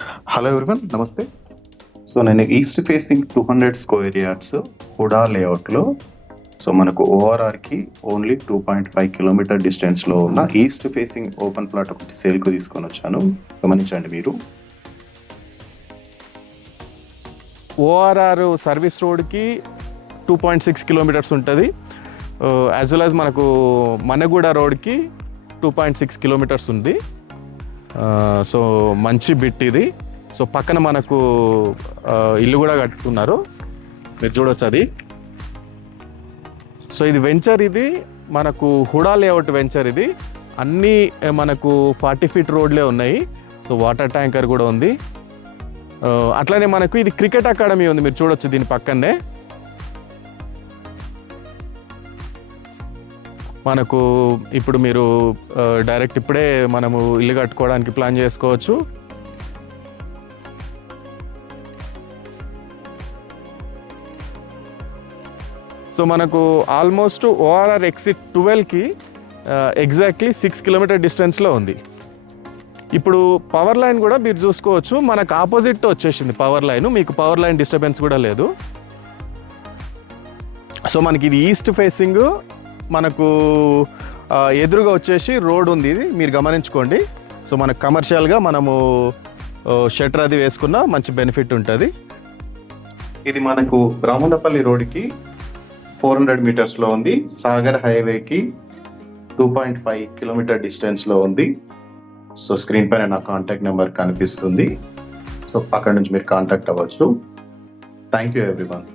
Hello everyone, నమస్తే. So నేను east facing 200 square yards HUDA లేఅవుట్లో, సో మనకు ఓఆర్ఆర్కి ఓన్లీ 2.5 కిలోమీటర్ డిస్టెన్స్లో ఉన్న ఈస్ట్ ఫేసింగ్ ఓపెన్ ప్లాట్ ఒకటి సేల్కు తీసుకొని వచ్చాను. గమనించండి మీరు. ఓఆర్ఆర్ సర్వీస్ రోడ్కి 2.6 కిలోమీటర్స్ ఉంటుంది. యాజ్ వెల్ యాజ్ మనకు మనగూడ రోడ్కి 2.6 కిలోమీటర్స్ ఉంది. సో మంచి బిట్ ఇది. సో పక్కన మనకు ఇల్లు కూడా కట్టుకున్నారు, మీరు చూడొచ్చు అది. సో ఇది వెంచర్, ఇది మనకు హుడా లేఅవుట్ వెంచర్. ఇది అన్నీ మనకు 40 ఫీట్ రోడ్లే ఉన్నాయి. సో వాటర్ ట్యాంకర్ కూడా ఉంది. అట్లానే మనకు ఇది క్రికెట్ అకాడమీ ఉంది, మీరు చూడొచ్చు దీని పక్కనే. మనకు ఇప్పుడు మీరు డైరెక్ట్ ఇప్పుడే మనము ఇల్లు కట్టుకోవడానికి ప్లాన్ చేసుకోవచ్చు. సో మనకు ఆల్మోస్ట్ ఓఆర్ఆర్ ఎగ్జిట్ 12కి ఎగ్జాక్ట్లీ 6 కిలోమీటర్ డిస్టెన్స్లో ఉంది. ఇప్పుడు పవర్ లైన్ కూడా మీరు చూసుకోవచ్చు, మనకు ఆపోజిట్ వచ్చేసింది పవర్ లైన్. మీకు పవర్ లైన్ డిస్టర్బెన్స్ కూడా లేదు. సో మనకి ఇది ఈస్ట్ ఫేసింగ్, మనకు ఎదురుగా వచ్చేసి రోడ్ ఉంది, ఇది మీరు గమనించుకోండి. సో మనకు కమర్షియల్గా మనము షట్టర్ అది వేసుకున్న మంచి బెనిఫిట్ ఉంటుంది. ఇది మనకు రామన్నపల్లి రోడ్కి 400 మీటర్స్లో ఉంది. సాగర్ హైవేకి 2.5 కిలోమీటర్ డిస్టెన్స్లో ఉంది. సో స్క్రీన్ పైన నా కాంటాక్ట్ నెంబర్ కనిపిస్తుంది. సో అక్కడ నుంచి మీరు కాంటాక్ట్ అవ్వచ్చు. Thank you everyone.